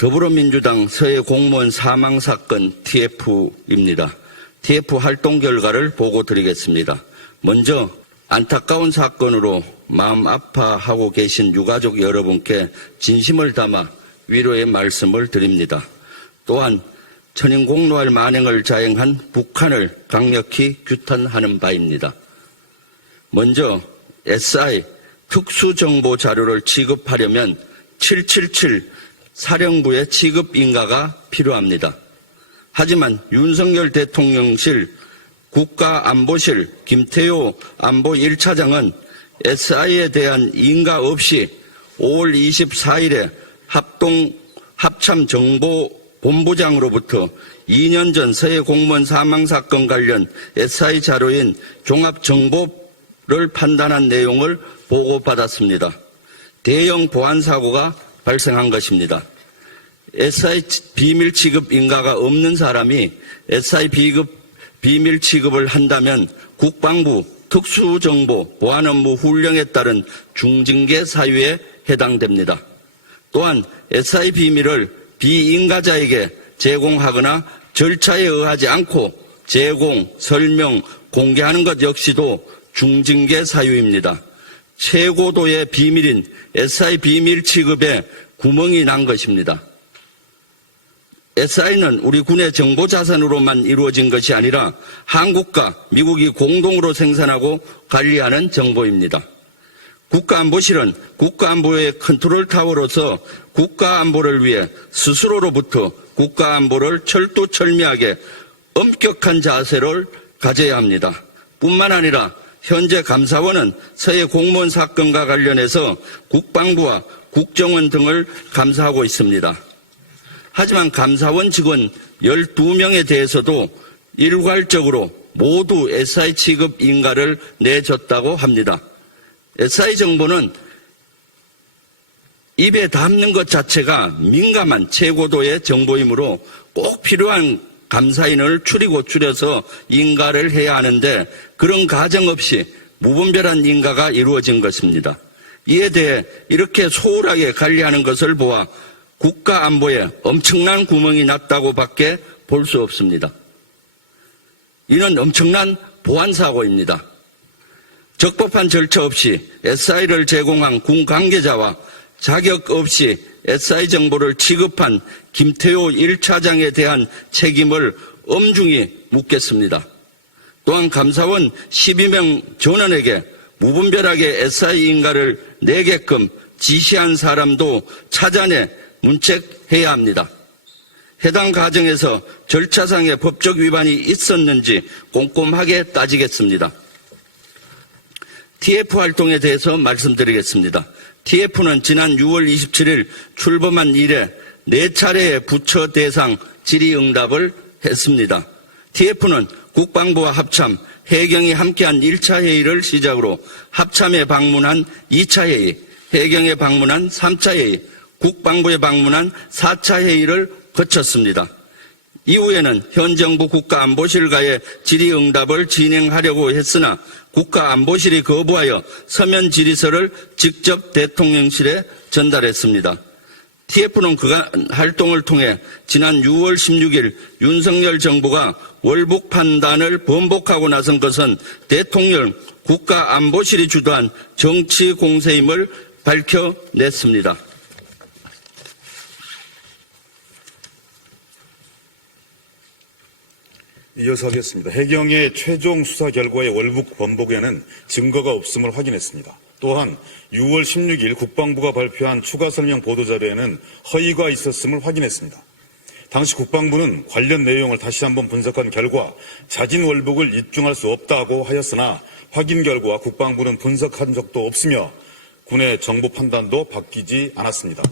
더불어민주당 서해 공무원 사망사건 TF입니다. TF 활동 결과를 보고 드리겠습니다. 먼저 안타까운 사건으로 마음 아파하고 계신 유가족 여러분께 진심을 담아 위로의 말씀을 드립니다. 또한 천인공노할 만행을 자행한 북한을 강력히 규탄하는 바입니다. 먼저 SI 특수정보 자료를 취급하려면 777 사령부의 취급 인가가 필요합니다. 하지만 윤석열 대통령실 국가안보실 김태효 안보 1차장은 SI에 대한 인가 없이 5월 24일에 합참정보본부장으로부터 2년 전 서해 공무원 사망사건 관련 SI 자료인 종합정보를 판단한 내용을 보고받았습니다. 대형 보안사고가 발생한 것입니다. SI 비밀 취급 인가가 없는 사람이 SI 비밀 취급을 한다면 국방부 특수정보 보안 업무 훈령에 따른 중징계 사유에 해당됩니다. 또한 SI 비밀을 비인가자에게 제공하거나 절차에 의하지 않고 제공, 설명, 공개하는 것 역시도 중징계 사유입니다. 최고도의 비밀인 SI 비밀 취급에 구멍이 난 것입니다. SI는 우리 군의 정보 자산으로만 이루어진 것이 아니라 한국과 미국이 공동으로 생산하고 관리하는 정보입니다. 국가안보실은 국가안보의 컨트롤타워로서 국가안보를 위해 스스로로부터 국가안보를 철두철미하게 엄격한 자세를 가져야 합니다. 뿐만 아니라 현재 감사원은 서해 공무원 사건과 관련해서 국방부와 국정원 등을 감사하고 있습니다. 하지만 감사원 직원 12명에 대해서도 일괄적으로 모두 SI 취급 인가를 내줬다고 합니다. SI 정보는 입에 담는 것 자체가 민감한 최고도의 정보이므로 꼭 필요한 감사인을 줄여서 인가를 해야 하는데 그런 가정 없이 무분별한 인가가 이루어진 것입니다. 이에 대해 이렇게 소홀하게 관리하는 것을 보아 국가안보에 엄청난 구멍이 났다고 밖에 볼 수 없습니다. 이는 엄청난 보안사고입니다. 적법한 절차 없이 SI를 제공한 군 관계자와 자격 없이 SI 정보를 취급한 김태효 1차장에 대한 책임을 엄중히 묻겠습니다. 또한 감사원 12명 전원에게 무분별하게 SI 인가를 내게끔 지시한 사람도 찾아내 문책해야 합니다. 해당 과정에서 절차상의 법적 위반이 있었는지 꼼꼼하게 따지겠습니다. TF 활동에 대해서 말씀드리겠습니다. TF는 지난 6월 27일 출범한 이래 4차례의 부처 대상 질의응답을 했습니다. TF는 국방부와 합참, 해경이 함께한 1차 회의를 시작으로 합참에 방문한 2차 회의, 해경에 방문한 3차 회의, 국방부에 방문한 4차 회의를 거쳤습니다. 이후에는 현 정부 국가안보실과의 질의응답을 진행하려고 했으나 국가안보실이 거부하여 서면 질의서를 직접 대통령실에 전달했습니다. TF는 그간 활동을 통해 지난 6월 16일 윤석열 정부가 월북 판단을 번복하고 나선 것은 대통령 국가안보실이 주도한 정치 공세임을 밝혀냈습니다. 이어서 하겠습니다. 해경의 최종 수사 결과의 월북 번복에는 증거가 없음을 확인했습니다. 또한 6월 16일 국방부가 발표한 추가 설명 보도자료에는 허위가 있었음을 확인했습니다. 당시 국방부는 관련 내용을 다시 한번 분석한 결과 자진 월북을 입증할 수 없다고 하였으나 확인 결과 국방부는 분석한 적도 없으며 군의 정보 판단도 바뀌지 않았습니다.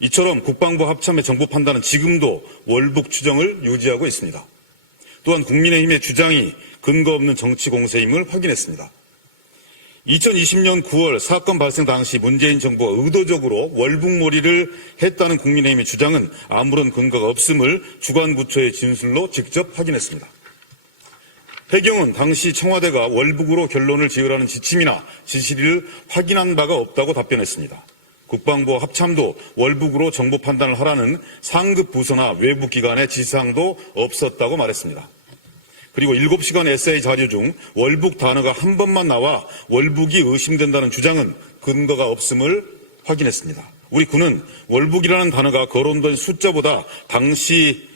이처럼 국방부 합참의 정보 판단은 지금도 월북 추정을 유지하고 있습니다. 또한 국민의힘의 주장이 근거 없는 정치 공세임을 확인했습니다. 2020년 9월 사건 발생 당시 문재인 정부가 의도적으로 월북몰이를 했다는 국민의힘의 주장은 아무런 근거가 없음을 주관부처의 진술로 직접 확인했습니다. 해경은 당시 청와대가 월북으로 결론을 지으라는 지침이나 지시를 확인한 바가 없다고 답변했습니다. 국방부와 합참도 월북으로 정보 판단을 하라는 상급 부서나 외부 기관의 지시사항도 없었다고 말했습니다. 그리고 7시간 에세이 자료 중 월북 단어가 한 번만 나와 월북이 의심된다는 주장은 근거가 없음을 확인했습니다. 우리 군은 월북이라는 단어가 거론된 숫자보다 당시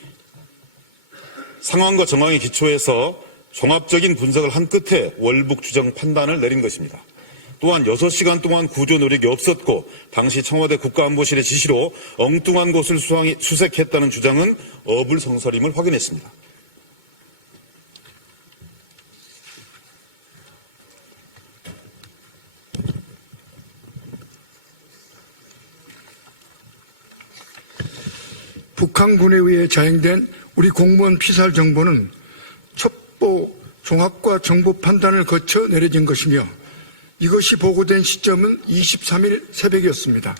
상황과 정황에 기초해서 종합적인 분석을 한 끝에 월북 주장 판단을 내린 것입니다. 또한 6시간 동안 구조 노력이 없었고 당시 청와대 국가안보실의 지시로 엉뚱한 곳을 수색했다는 주장은 어불성설임을 확인했습니다. 북한군에 의해 자행된 우리 공무원 피살 정보는 첩보, 종합과 정보 판단을 거쳐 내려진 것이며 이것이 보고된 시점은 23일 새벽이었습니다.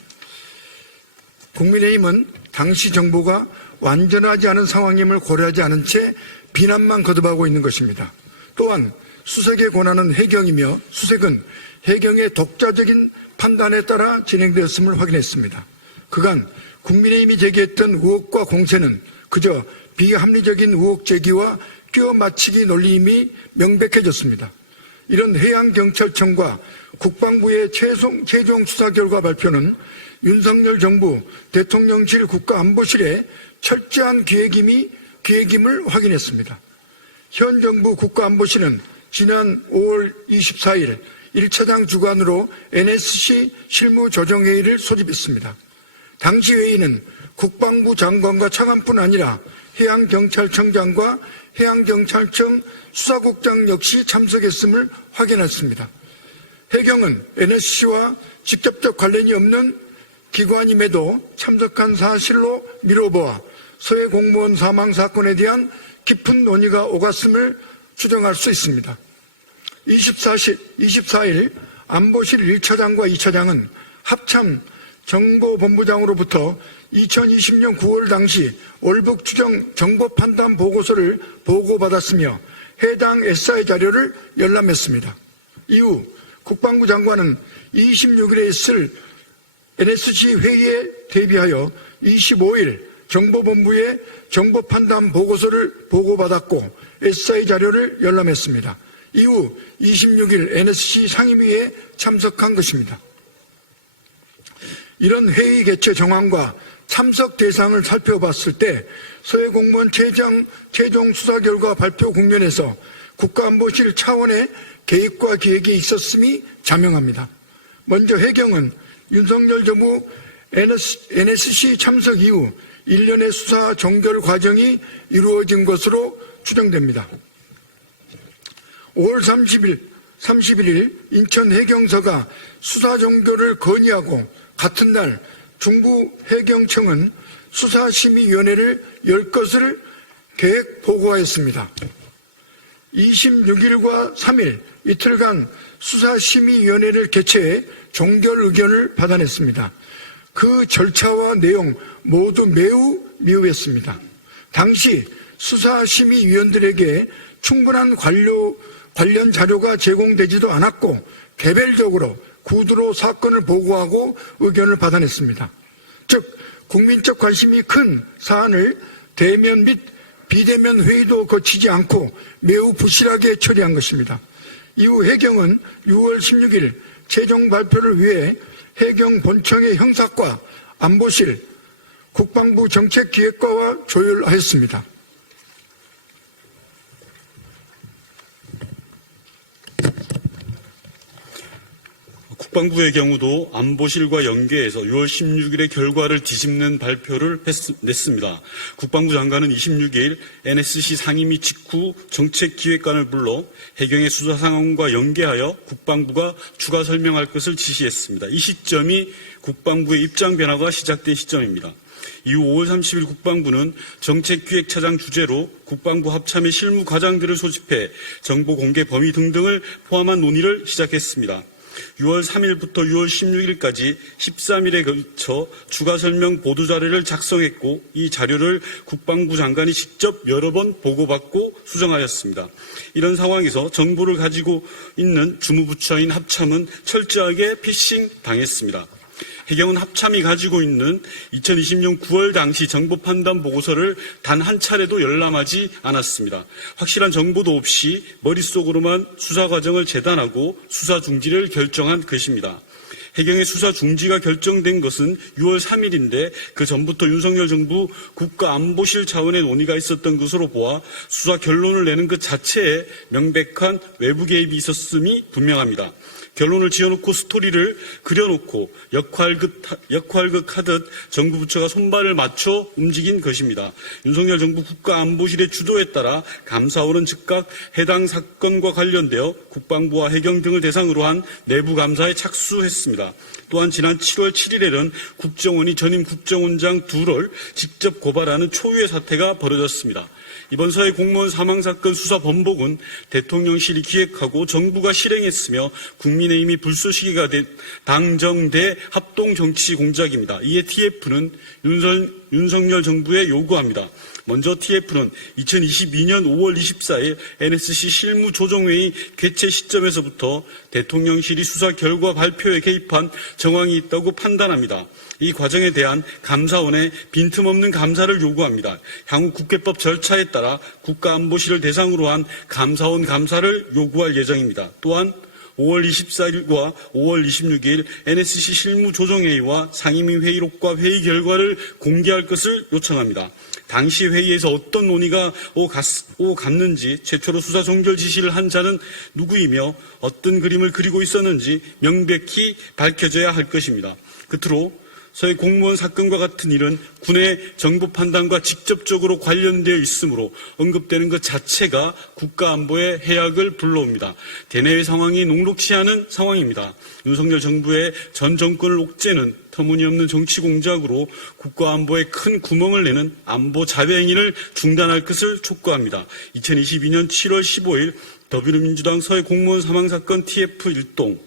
국민의힘은 당시 정보가 완전하지 않은 상황임을 고려하지 않은 채 비난만 거듭하고 있는 것입니다. 또한 수색의 권한은 해경이며 수색은 해경의 독자적인 판단에 따라 진행되었음을 확인했습니다. 그간 국민의힘이 제기했던 의혹과 공세는 그저 비합리적인 의혹 제기와 껴 맞추기 논리임이 명백해졌습니다. 이런 해양경찰청과 국방부의 최종 수사 결과 발표는 윤석열 정부 대통령실 국가안보실의 철저한 기획임을 확인했습니다. 현 정부 국가안보실은 지난 5월 24일 1차장 주관으로 NSC 실무조정회의를 소집했습니다. 당시 회의는 국방부 장관과 차관뿐 아니라 해양경찰청장과 해양경찰청 수사국장 역시 참석했음을 확인했습니다. 해경은 NSC와 직접적 관련이 없는 기관임에도 참석한 사실로 미뤄보아 서해 공무원 사망 사건에 대한 깊은 논의가 오갔음을 추정할 수 있습니다. 24일 안보실 1차장과 2차장은 합참 정보본부장으로부터 2020년 9월 당시 월북 추정 정보 판단 보고서를 보고받았으며 해당 SI 자료를 열람했습니다. 이후 국방부 장관은 26일에 있을 NSC 회의에 대비하여 25일 정보본부에 정보 판단 보고서를 보고받았고 SI 자료를 열람했습니다. 이후 26일 NSC 상임위에 참석한 것입니다. 이런 회의 개최 정황과 참석 대상을 살펴봤을 때 서해 공무원 최종 수사 결과 발표 국면에서 국가안보실 차원의 개입과 기획이 있었음이 자명합니다. 먼저 해경은 윤석열 정부 NSC 참석 이후 일련의 수사 종결 과정이 이루어진 것으로 추정됩니다. 5월 31일 인천 해경서가 수사 종결을 건의하고 같은 날 중부 해경청은 수사심의위원회를 열 것을 계획 보고하였습니다. 26일과 3일 이틀간 수사심의위원회를 개최해 종결 의견을 받아냈습니다. 그 절차와 내용 모두 매우 미흡했습니다. 당시 수사심의위원들에게 충분한 관련 자료가 제공되지도 않았고 개별적으로 구두로 사건을 보고하고 의견을 받아냈습니다. 즉 국민적 관심이 큰 사안을 대면 및 비대면 회의도 거치지 않고 매우 부실하게 처리한 것입니다. 이후 해경은 6월 16일 최종 발표를 위해 해경 본청의 형사과, 안보실, 국방부 정책기획과와 조율하였습니다. 국방부의 경우도 안보실과 연계해서 6월 16일의 결과를 뒤집는 발표를 냈습니다. 국방부 장관은 26일 NSC 상임위 직후 정책기획관을 불러 해경의 수사 상황과 연계하여 국방부가 추가 설명할 것을 지시했습니다. 이 시점이 국방부의 입장 변화가 시작된 시점입니다. 이후 5월 30일 국방부는 정책기획차장 주재로 국방부 합참의 실무과장들을 소집해 정보 공개 범위 등등을 포함한 논의를 시작했습니다. 6월 3일부터 6월 16일까지 13일에 걸쳐 추가 설명 보도자료를 작성했고 이 자료를 국방부 장관이 직접 여러 번 보고받고 수정하였습니다. 이런 상황에서 정보를 가지고 있는 주무부처인 합참은 철저하게 피싱 당했습니다. 해경은 합참이 가지고 있는 2020년 9월 당시 정보 판단 보고서를 단 한 차례도 열람하지 않았습니다. 확실한 정보도 없이 머릿속으로만 수사 과정을 재단하고 수사 중지를 결정한 것입니다. 해경의 수사 중지가 결정된 것은 6월 3일인데 그 전부터 윤석열 정부 국가안보실 차원의 논의가 있었던 것으로 보아 수사 결론을 내는 것 자체에 명백한 외부 개입이 있었음이 분명합니다. 결론을 지어놓고 스토리를 그려놓고 역할극 하듯 정부 부처가 손발을 맞춰 움직인 것입니다. 윤석열 정부 국가안보실의 주도에 따라 감사원은 즉각 해당 사건과 관련되어 국방부와 해경 등을 대상으로 한 내부 감사에 착수했습니다. 또한 지난 7월 7일에는 국정원이 전임 국정원장 둘을 직접 고발하는 초유의 사태가 벌어졌습니다. 이번 서해 공무원 사망사건 수사 번복은 대통령실이 기획하고 정부가 실행했으며 국민의힘이 불쏘시개가 당정대 합동정치 공작입니다. 이에 TF는 윤석열 정부에 요구합니다. 먼저 TF는 2022년 5월 24일 NSC 실무조정회의 개최 시점에서부터 대통령실이 수사 결과 발표에 개입한 정황이 있다고 판단합니다. 이 과정에 대한 감사원의 빈틈없는 감사를 요구합니다. 향후 국회법 절차에 따라 국가안보실을 대상으로 한 감사원 감사를 요구할 예정입니다. 또한 5월 24일과 5월 26일 NSC 실무조정회의와 상임위 회의록과 회의 결과를 공개할 것을 요청합니다. 당시 회의에서 어떤 논의가 오갔는지, 최초로 수사 종결 지시를 한 자는 누구이며 어떤 그림을 그리고 있었는지 명백히 밝혀져야 할 것입니다. 끝으로 서해 공무원 사건과 같은 일은 군의 정보 판단과 직접적으로 관련되어 있으므로 언급되는 것 자체가 국가안보의 해악을 불러옵니다. 대내외 상황이 녹록치 않은 상황입니다. 윤석열 정부의 전 정권을 옥죄는 터무니없는 정치 공작으로 국가안보에 큰 구멍을 내는 안보 자해행위를 중단할 것을 촉구합니다. 2022년 7월 15일 더불어민주당 서해 공무원 사망사건 TF 일동